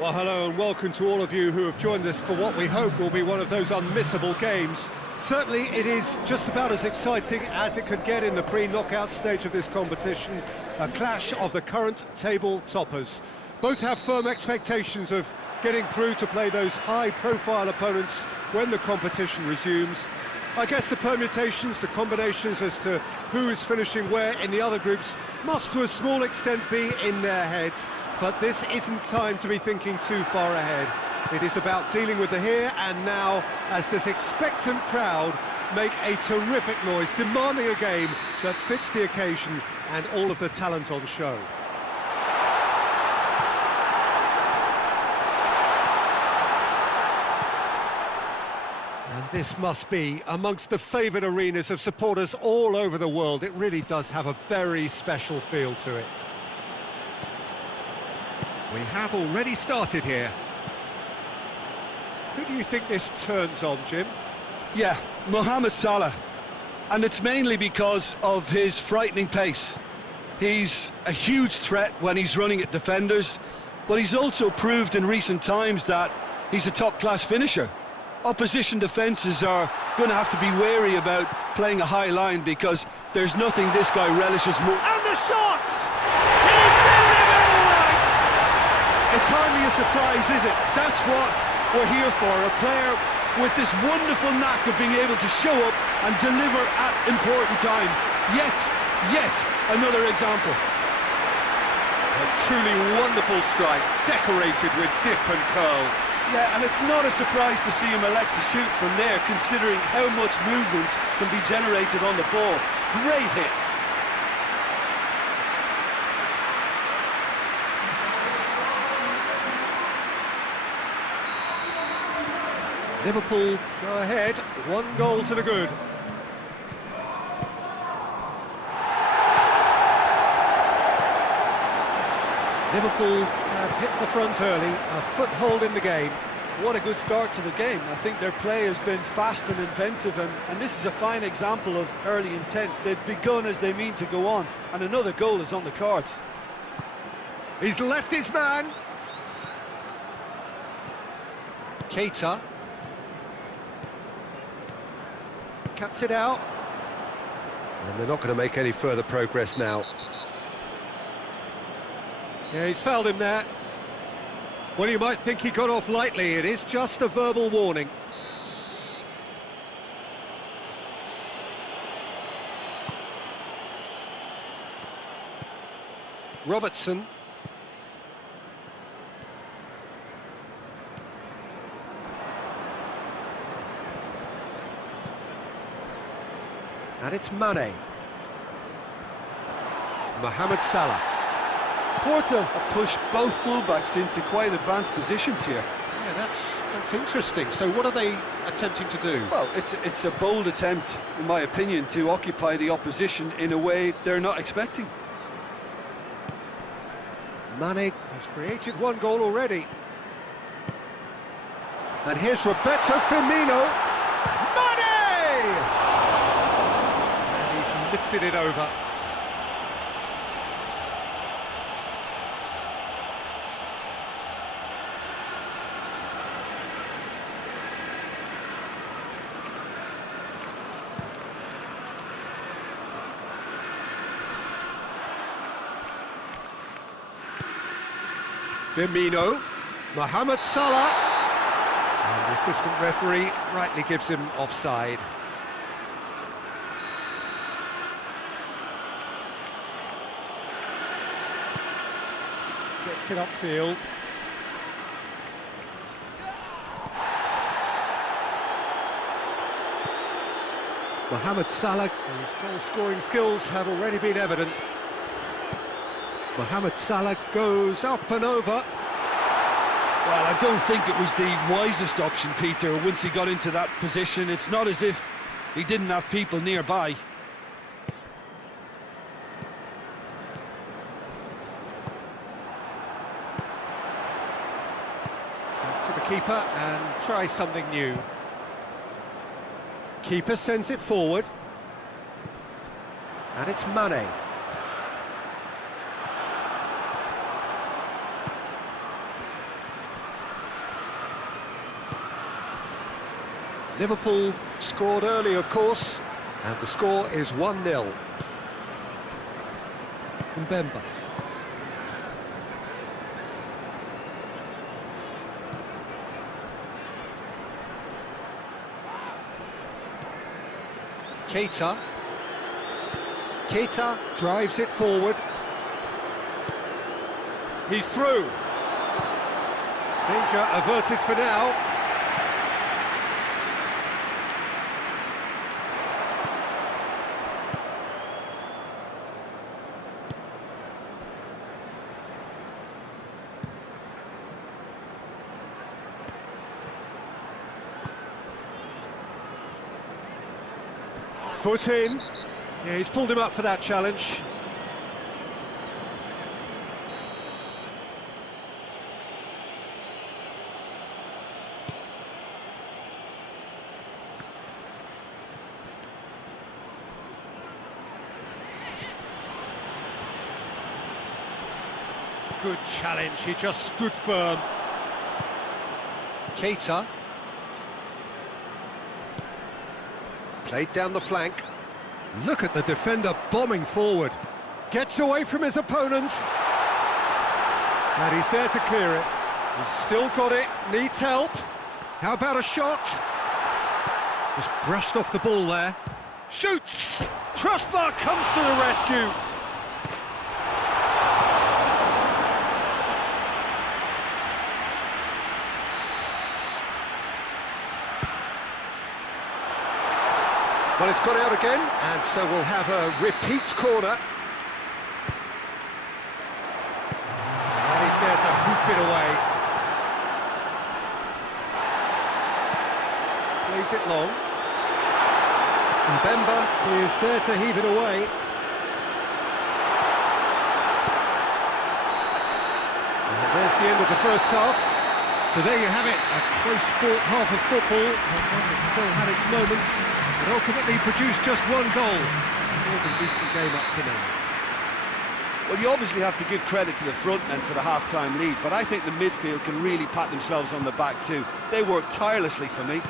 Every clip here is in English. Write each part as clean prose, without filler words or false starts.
Well, hello and welcome to all of you who have joined us for what we hope will be one of those unmissable games. Certainly it is just about as exciting as it could get in the pre-knockout stage of this competition, a clash of the current table toppers. Both have firm expectations of getting through to play those high-profile opponents when the competition resumes. I guess the permutations, the combinations as to who is finishing where in the other groups must to a small extent be in their heads, but this isn't time to be thinking too far ahead. It is about dealing with the here and now as this expectant crowd make a terrific noise, demanding a game that fits the occasion and all of the talent on show. And this must be amongst the favoured arenas of supporters all over the world. It really does have a very special feel to it. We have already started here. Who do you think this turns on, Jim? Yeah, Mohamed Salah. And it's mainly because of his frightening pace. He's a huge threat when he's running at defenders, but he's also proved in recent times that he's a top-class finisher. Opposition defences are going to have to be wary about playing a high line because there's nothing this guy relishes more. And the shot! He's delivered all right! It's hardly a surprise, is it? That's what we're here for, a player with this wonderful knack of being able to show up and deliver at important times. Yet another example. A truly wonderful strike, decorated with dip and curl. Yeah, and it's not a surprise to see him elect to shoot from there, considering how much movement can be generated on the ball. Great hit. Liverpool go ahead, 1 goal to the good. Liverpool have hit the front early, a foothold in the game. What a good start to the game. I think their play has been fast and inventive, and this is a fine example of early intent. They've begun as they mean to go on, and another goal is on the cards. He's left his man. Keita. Cuts it out. And they're not going to make any further progress now. Yeah, he's fouled him there. Well, you might think he got off lightly. It is just a verbal warning. Robertson. And it's Mane. Mohamed Salah. Porto have pushed both fullbacks into quite advanced positions here. Yeah, that's interesting. So what are they attempting to do? Well, it's a bold attempt, in my opinion, to occupy the opposition in a way they're not expecting. Mane has created 1 goal already. And here's Roberto Firmino. Mane! And he's lifted it over. Firmino, Mohamed Salah, and the assistant referee rightly gives him offside. Gets it upfield. Mohamed Salah, whose goal-scoring skills have already been evident. Mohamed Salah goes up and over. Well, I don't think it was the wisest option, Peter, once he got into that position. It's not as if he didn't have people nearby. Back to the keeper and try something new. Keeper sends it forward. And it's Mane. Liverpool scored early, of course, and the score is 1-0. Mbemba. Keita. Keita drives it forward. He's through. Danger averted for now. Foot in. Yeah, he's pulled him up for that challenge. Good challenge, he just stood firm. Keita. Played down the flank. Look at the defender bombing forward. Gets away from his opponents. And he's there to clear it. He's still got it, needs help. How about a shot? Just brushed off the ball there. Shoots! Crossbar comes to the rescue. Well, it's gone out again, and so we'll have a repeat corner. And he's there to hoof it away. Plays it long. Mbemba is there to heave it away. And there's the end of the first half. So there you have it, a close-fought half of football, one that still had its moments, but ultimately produced just one goal. More than decent game up to now. Well, you obviously have to give credit to the front men for the half-time lead, but I think the midfield can really pat themselves on the back too. They worked tirelessly for me.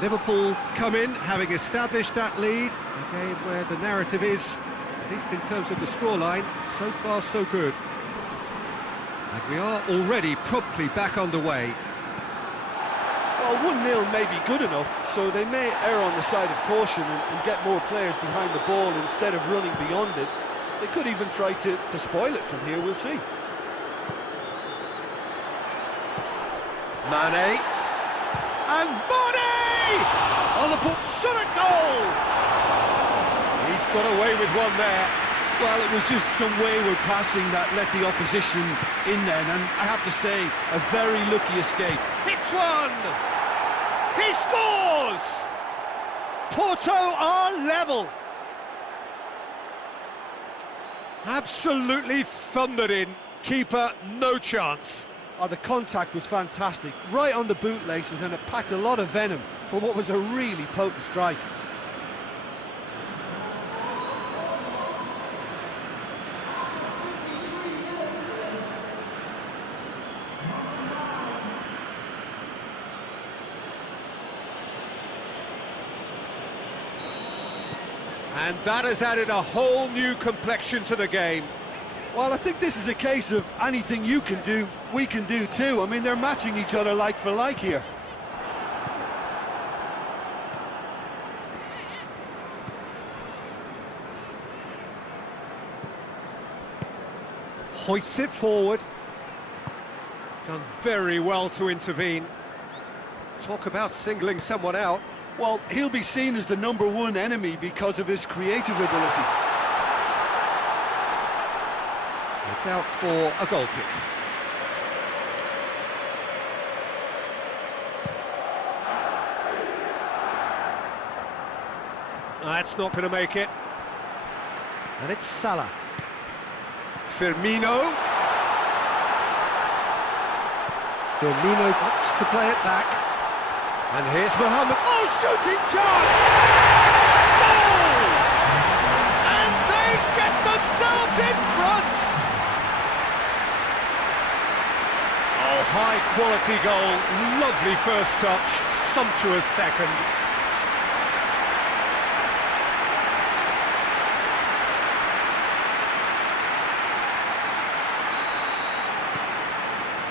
Liverpool come in, having established that lead, a game where the narrative is, at least in terms of the scoreline, so far so good. And we are already promptly back underway. Well, 1-0 may be good enough, so they may err on the side of caution and get more players behind the ball instead of running beyond it. They could even try to spoil it from here, we'll see. Mane. And Mane! On the ball, shot a goal! He's got away with one there. Well, it was just some wayward passing that let the opposition in then, and I have to say, a very lucky escape. Hits one! He scores! Porto are level. Absolutely thundered in. Keeper, no chance. Oh, the contact was fantastic, right on the bootlaces, and it packed a lot of venom for what was a really potent strike. And that has added a whole new complexion to the game. Well, I think this is a case of anything you can do, we can do too. I mean, they're matching each other like for like here. Hoists it forward. Done very well to intervene. Talk about singling someone out. Well, he'll be seen as the #1 enemy because of his creative ability. It's out for a goal kick. That's not going to make it. And it's Salah. Firmino. Firmino opts to play it back. And here's Mohamed. Oh, shooting chance! Goal! And they get themselves in front! Oh, high-quality goal, lovely first touch, sumptuous second.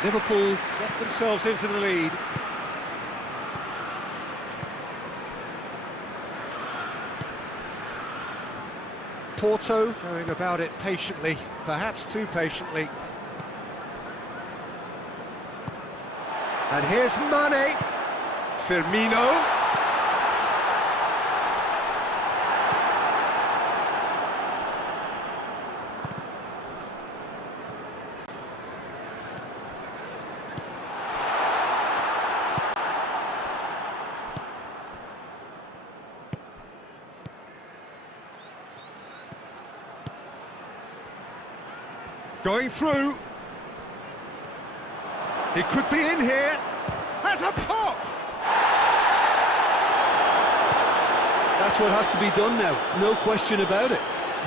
Liverpool get themselves into the lead. Porto going about it patiently, perhaps too patiently. And here's Mane. Firmino. Going through. He could be in here. Has a pop! That's what has to be done now, no question about it.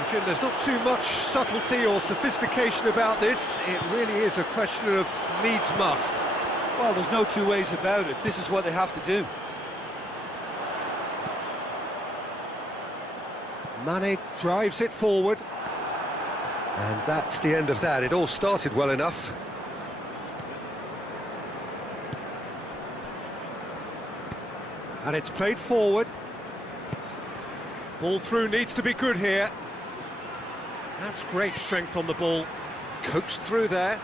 Jim, there's not too much subtlety or sophistication about this. It really is a question of needs must. Well, there's no two ways about it. This is what they have to do. Mane drives it forward. And that's the end of that. It all started well enough. And it's played forward. Ball through needs to be good here. That's great strength on the ball. Coaxed through there.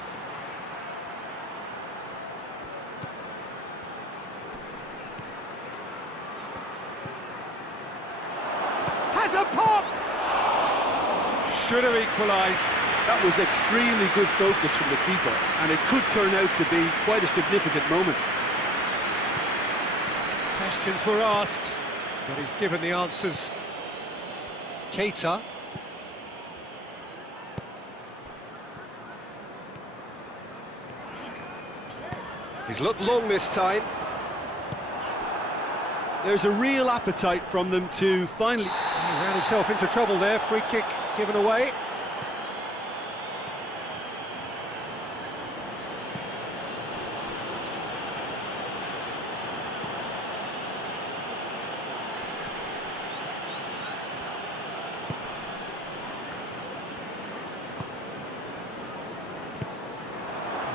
Has a pop! Should have equalised. That was extremely good focus from the keeper, and it could turn out to be quite a significant moment. Questions were asked, but he's given the answers. Keita. He's looked long this time. There's a real appetite from them to finally... He ran himself into trouble there, free kick given away.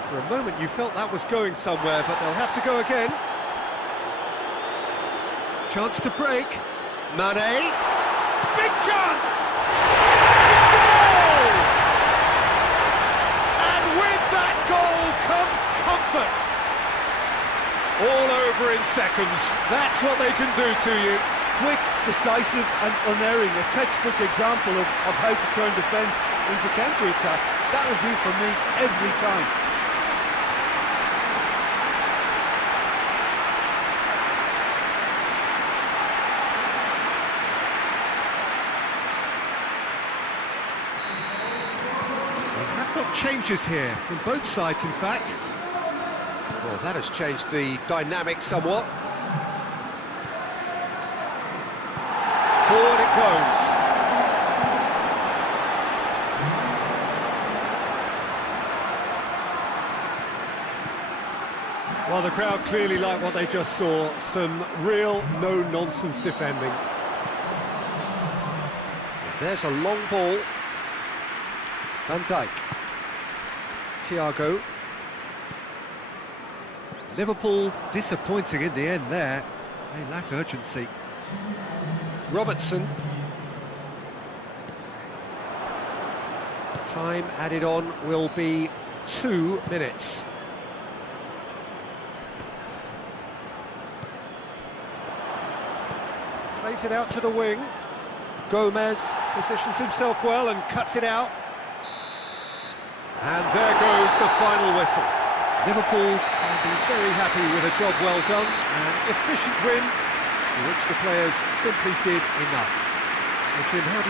For a moment you felt that was going somewhere, but they'll have to go again. Chance to break. Mane. Big chance! It's a goal! And with that goal comes comfort. All over in seconds. That's what they can do to you. Quick, decisive and unerring. A textbook example of how to turn defence into counter-attack. That'll do for me every time. Changes here from both sides, in fact. Well, that has changed the dynamic somewhat. Forward it goes. Well, the crowd clearly like what they just saw. Some real no-nonsense defending. There's a long ball. Van Dijk. Thiago. Liverpool disappointing in the end there. They lack urgency. Robertson. Time added on will be 2 minutes. Plays it out to the wing. Gomez positions himself well and cuts it out. And there goes the final whistle. Liverpool can be very happy with a job well done, an efficient win, for which the players simply did enough. So Jim, how do you